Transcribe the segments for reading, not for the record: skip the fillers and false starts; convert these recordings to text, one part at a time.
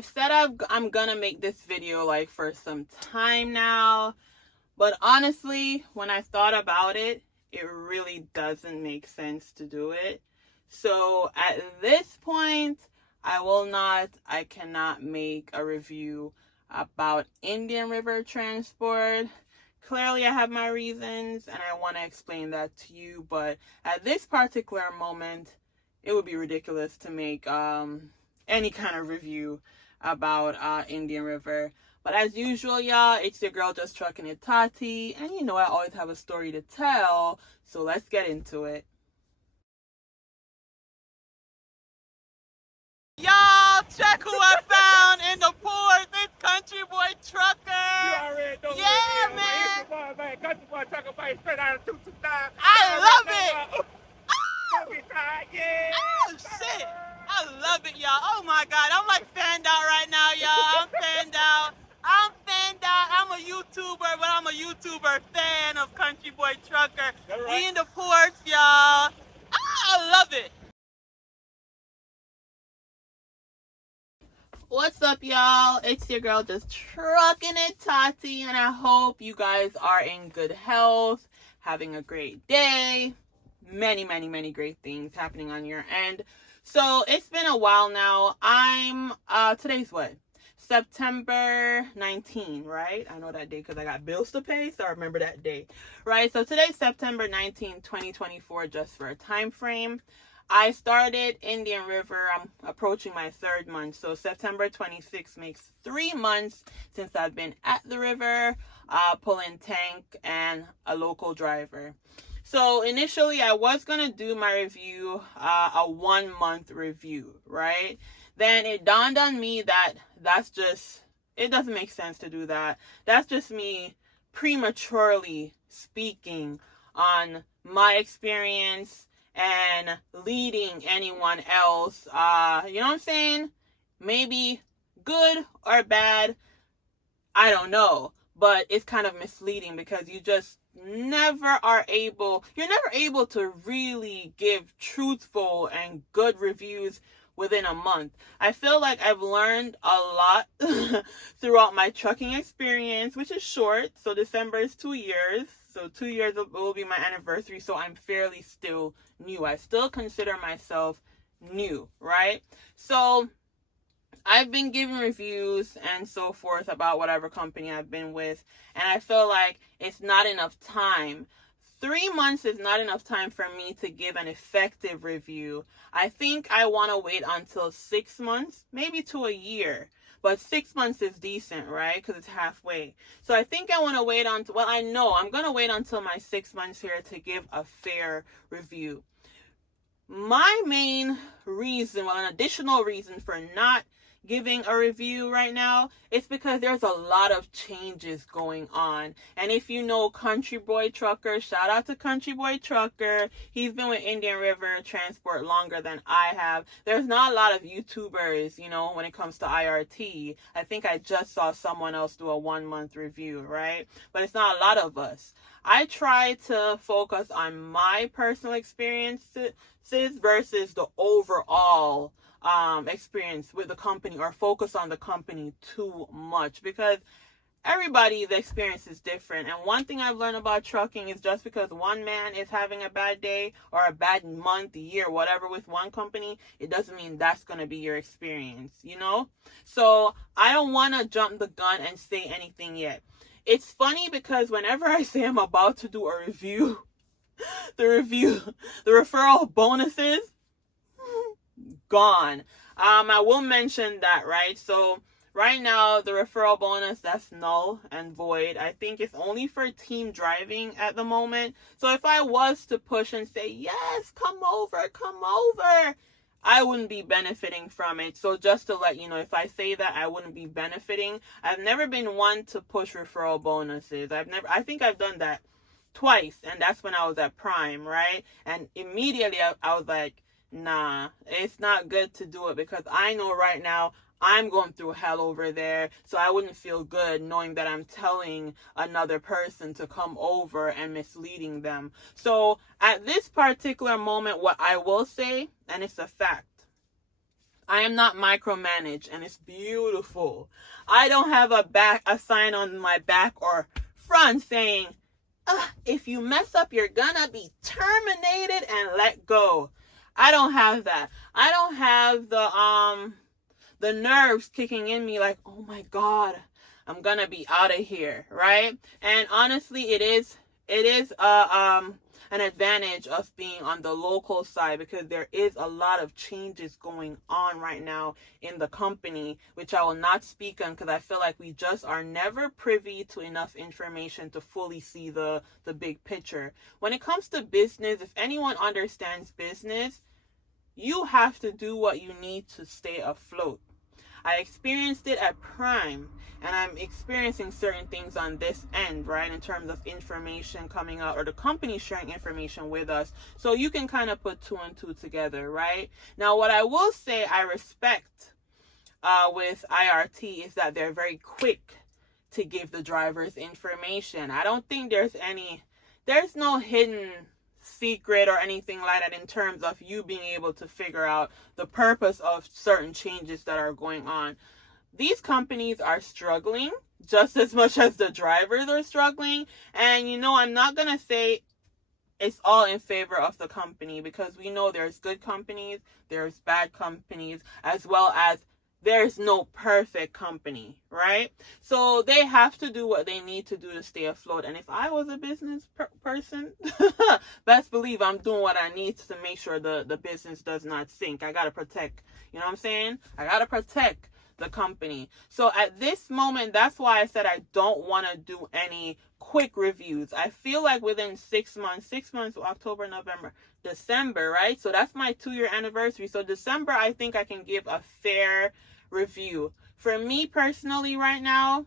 I've said I'm gonna make this video like for some time now, but honestly, when I thought about it, it really doesn't make sense to do it. So at this point, I cannot make a review about Indian River transport. Clearly, I have my reasons, and I want to explain that to you, but at this particular moment, it would be ridiculous to make any kind of review about Indian River. But as usual, y'all, it's your girl just trucking it, Tati, and you know I always have a story to tell, so let's get into it. Y'all, check who I found in the port, this country boy trucker. You already know yeah, man. Country boy trucker, man, straight out of 229. I love it. Yeah. Oh, shit. I love it, y'all. Oh, my God. I'm like fanned out right now, y'all. I'm fanned out. I'm a YouTuber, but I'm a YouTuber fan of Country Boy Trucker. Right. We in the ports, y'all. I love it. What's up, y'all? It's your girl just trucking it, Tati, and I hope you guys are in good health, having a great day. Many, many, many great things happening on your end. So it's been a while now. Today's what? September 19, right? I know that day because I got bills to pay, so I remember that day, right? So today's September 19, 2024, just for a time frame. I started Indian River. I'm approaching my 3rd month. So September 26 makes 3 months since I've been at the river, pulling tank and a local driver. So initially I was going to do my review, a 1 month review, right? Then it dawned on me that it doesn't make sense to do that. That's just me prematurely speaking on my experience and leading anyone else, you know what I'm saying? Maybe good or bad, I don't know, but it's kind of misleading because you're never able to really give truthful and good reviews within a month. I feel like I've learned a lot throughout my trucking experience, which is short. So December is 2 years. So 2 years will be my anniversary. So I'm fairly still new. I still consider myself new, right? So I've been giving reviews and so forth about whatever company I've been with. And I feel like it's not enough time. 3 months is not enough time for me to give an effective review. I think I want to wait until 6 months, maybe to a year. But 6 months is decent, right? Because it's halfway. So I think I want to wait I know I'm going to wait until my 6 months here to give a fair review. My main reason, an additional reason for not giving a review right now, it's because there's a lot of changes going on. And if you know Country Boy Trucker, shout out to Country Boy Trucker. He's been with Indian River Transport longer than I have. There's not a lot of YouTubers, when it comes to IRT. I think I just saw someone else do a 1 month review, right? But it's not a lot of us. I try to focus on my personal experiences versus the overall experience with the company, or focus on the company too much, because everybody's experience is different. And one thing I've learned about trucking is just because one man is having a bad day or a bad month, year, whatever with one company, it doesn't mean that's going to be your experience, So I don't want to jump the gun and say anything yet. It's funny because whenever I say I'm about to do a review, the referral bonuses, gone. I will mention that, right? So right now the referral bonus, that's null and void. I think it's only for team driving at the moment. So if I was to push and say, yes, come over, I wouldn't be benefiting from it. So just to let you know, if I say that, I wouldn't be benefiting. I've never been one to push referral bonuses. I think I've done that twice, and that's when I was at Prime, right? And immediately I was like, nah, it's not good to do it, because I know right now I'm going through hell over there. So I wouldn't feel good knowing that I'm telling another person to come over and misleading them. So at this particular moment, what I will say, and it's a fact, I am not micromanaged, and it's beautiful. I don't have a sign on my back or front saying, if you mess up, you're gonna be terminated and let go. I don't have that. I don't have the nerves kicking in me like, oh my God, I'm gonna be out of here, right? And honestly, it is an advantage of being on the local side, because there is a lot of changes going on right now in the company, which I will not speak on because I feel like we just are never privy to enough information to fully see the big picture. When it comes to business, if anyone understands business, you have to do what you need to stay afloat. I experienced it at Prime, and I'm experiencing certain things on this end, right, in terms of information coming out or the company sharing information with us, so you can kind of put two and two together, right? Now, what I will say I respect with IRT is that they're very quick to give the drivers information. I don't think there's no hidden secret or anything like that in terms of you being able to figure out the purpose of certain changes that are going on. These companies are struggling just as much as the drivers are struggling. And I'm not going to say it's all in favor of the company, because we know there's good companies, there's bad companies, as well as there's no perfect company, right? So they have to do what they need to do to stay afloat. And if I was a business person, best believe I'm doing what I need to make sure the business does not sink. I got to protect, you know what I'm saying? I got to protect the company. So at this moment, that's why I said I don't want to do any quick reviews. I feel like within 6 months, October, November, December, right? So that's my 2-year anniversary. So December, I think I can give a fair review. For me personally right now,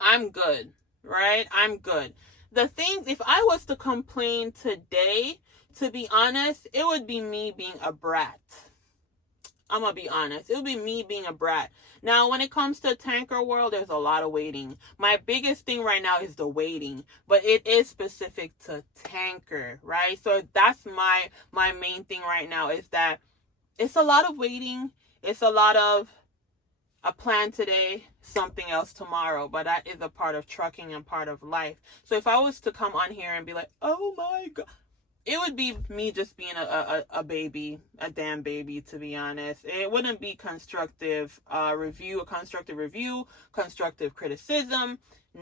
I'm good, right? I'm good. The things, if I was to complain today, to be honest, it would be me being a brat. I'm going to be honest. It would be me being a brat. Now, when it comes to tanker world, there's a lot of waiting. My biggest thing right now is the waiting, but it is specific to tanker, right? So that's my main thing right now, is that it's a lot of waiting. It's a lot of a plan today, something else tomorrow, but that is a part of trucking and part of life. So if I was to come on here and be like, oh my God, it would be me just being a baby, a damn baby, to be honest. It wouldn't be constructive review, constructive criticism.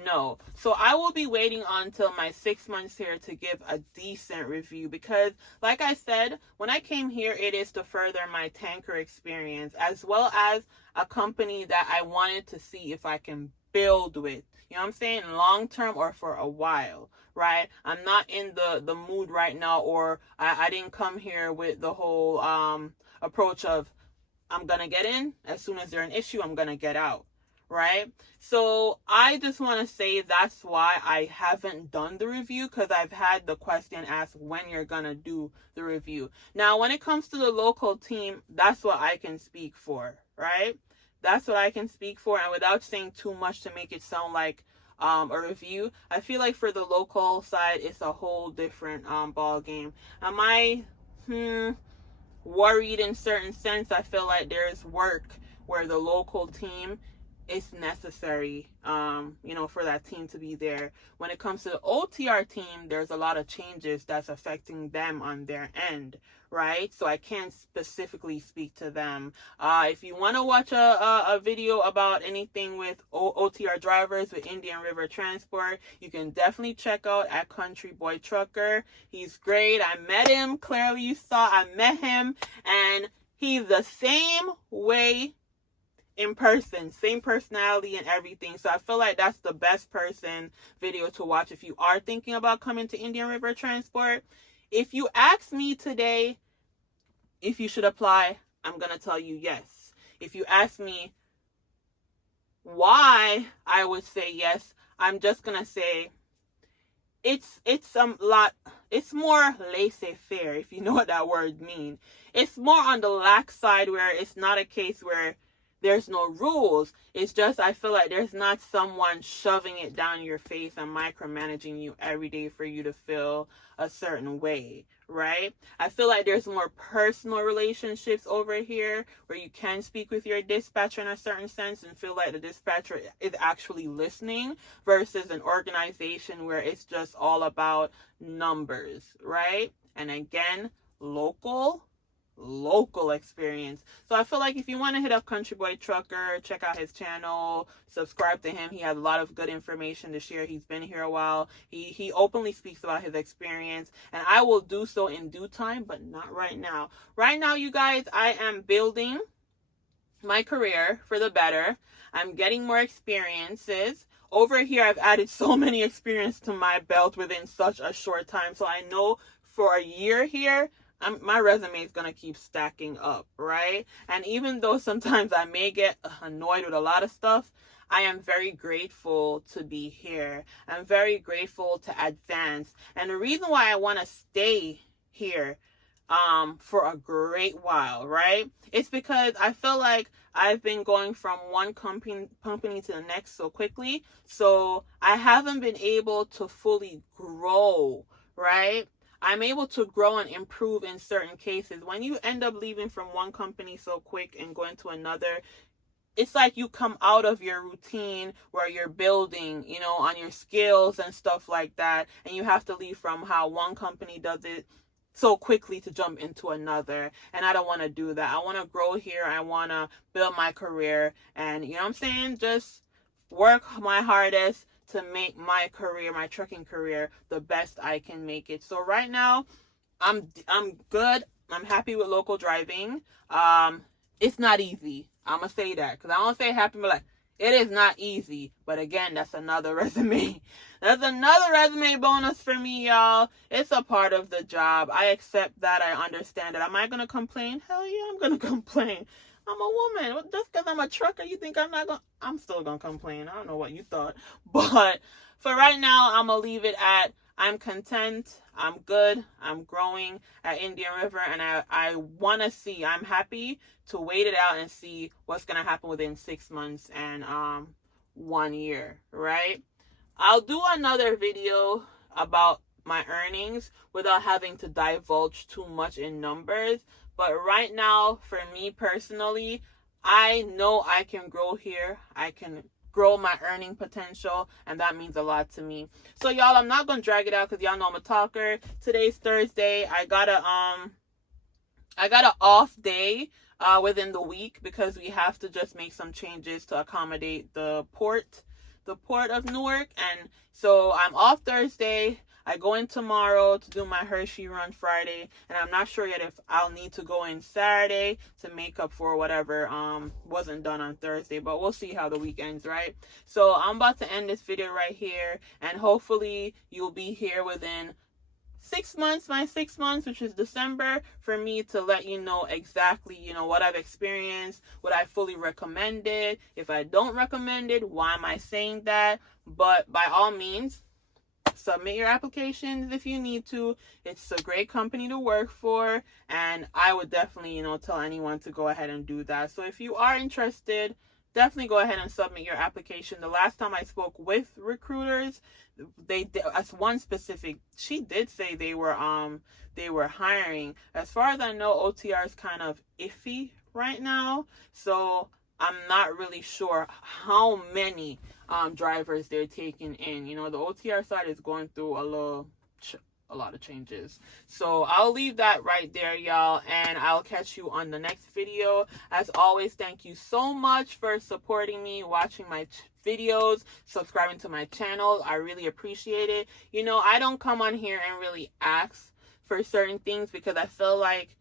No. So I will be waiting until my 6 months here to give a decent review, because like I said, when I came here, it is to further my tanker experience, as well as a company that I wanted to see if I can build with. You know what I'm saying? Long term or for a while, right? I'm not in the mood right now, or I didn't come here with the whole approach of I'm going to get in. As soon as there's an issue, I'm going to get out, right? So I just want to say that's why I haven't done the review, because I've had the question asked when you're going to do the review. Now, when it comes to the local team, that's what I can speak for, right? That's what I can speak for. And without saying too much to make it sound like a review, I feel like for the local side, it's a whole different ball game. Am I worried in certain sense? I feel like there's work where the local team is necessary, for that team to be there. When it comes to the OTR team, there's a lot of changes that's affecting them on their end, right? So I can't specifically speak to them. If you want to watch a video about anything with OTR drivers with Indian River Transport, you can definitely check out at Country Boy Trucker. He's great. I met him. Clearly you saw I met him, and he's the same way in person, same personality and everything. So I feel like that's the best person video to watch if you are thinking about coming to Indian River Transport. If you ask me today if you should apply, I'm gonna tell you yes. If you ask me why I would say yes, I'm just gonna say it's more laissez-faire, if you know what that word means. It's more on the lax side, where it's not a case where there's no rules. It's just, I feel like there's not someone shoving it down your face and micromanaging you every day for you to feel a certain way, right? I feel like there's more personal relationships over here where you can speak with your dispatcher in a certain sense and feel like the dispatcher is actually listening, versus an organization where it's just all about numbers, right? And again, local experience. So I feel like if you want to hit up Country Boy Trucker, check out his channel, subscribe to him. He has a lot of good information to share. He's been here a while. He openly speaks about his experience, and I will do so in due time, but not right now. Right now, you guys, I am building my career for the better. I'm getting more experiences. Over here, I've added so many experience to my belt within such a short time. So I know for a year here, my resume is going to keep stacking up, right? And even though sometimes I may get annoyed with a lot of stuff, I am very grateful to be here. I'm very grateful to advance. And the reason why I want to stay here for a great while, right? It's because I feel like I've been going from one company to the next so quickly. So I haven't been able to fully grow, right? I'm able to grow and improve in certain cases. When you end up leaving from one company so quick and going to another, it's like you come out of your routine where you're building, on your skills and stuff like that. And you have to leave from how one company does it so quickly to jump into another. And I don't want to do that. I want to grow here. I want to build my career. And you know what I'm saying? Just work my hardest to make my career, my trucking career, the best I can make it. So right now, I'm good. I'm happy with local driving. It's not easy. I'm going to say that, because I don't say happy, but like, it is not easy. But again, that's another resume. That's another resume bonus for me, y'all. It's a part of the job. I accept that. I understand it. Am I going to complain? Hell yeah, I'm going to complain. I'm a woman. Just because I'm a trucker, you think I'm still going to complain. I don't know what you thought. But for right now, I'm going to leave it at, I'm content. I'm good. I'm growing at Indian River. And I want to see, I'm happy to wait it out and see what's going to happen within 6 months and 1 year, right? I'll do another video about my earnings without having to divulge too much in numbers. But right now, for me personally, I know I can grow here. I can grow my earning potential, and that means a lot to me. So y'all, I'm not gonna drag it out because y'all know I'm a talker. Today's Thursday. I got an off day within the week because we have to just make some changes to accommodate the port of Newark. And so I'm off Thursday. I go in tomorrow to do my Hershey run Friday, and I'm not sure yet if I'll need to go in Saturday to make up for whatever wasn't done on Thursday, but we'll see how the week ends, right? So I'm about to end this video right here, and hopefully you'll be here within 6 months, my 6 months, which is December, for me to let you know exactly, what I've experienced, what I fully recommend it. If I don't recommend it, why am I saying that? But by all means, submit your applications if you need to. It's a great company to work for, and I would definitely, tell anyone to go ahead and do that. So if you are interested, definitely go ahead and submit your application. The last time I spoke with recruiters, they did, as one specific, she did say they were hiring. As far as I know, OTR is kind of iffy right now, so I'm not really sure how many drivers they're taking in. The OTR side is going through a lot of changes. So I'll leave that right there, y'all, and I'll catch you on the next video. As always, thank you so much for supporting me, watching my videos, subscribing to my channel. I really appreciate it. I don't come on here and really ask for certain things because I feel like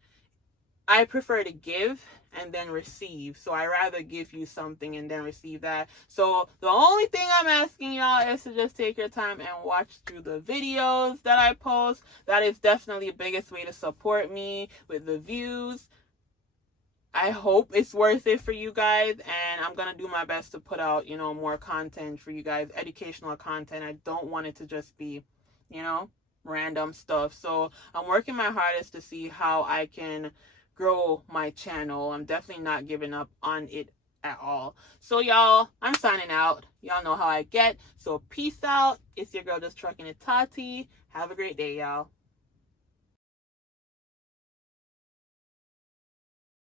I prefer to give and then receive. So I rather give you something and then receive that. So the only thing I'm asking y'all is to just take your time and watch through the videos that I post. That is definitely the biggest way to support me with the views. I hope it's worth it for you guys, and I'm gonna do my best to put out, more content for you guys, educational content. I don't want it to just be, random stuff. So I'm working my hardest to see how I can grow my channel. I'm definitely not giving up on it at all. So y'all, I'm signing out. Y'all know how I get. So peace out. It's your girl just trucking it, Tati. Have a great day, y'all.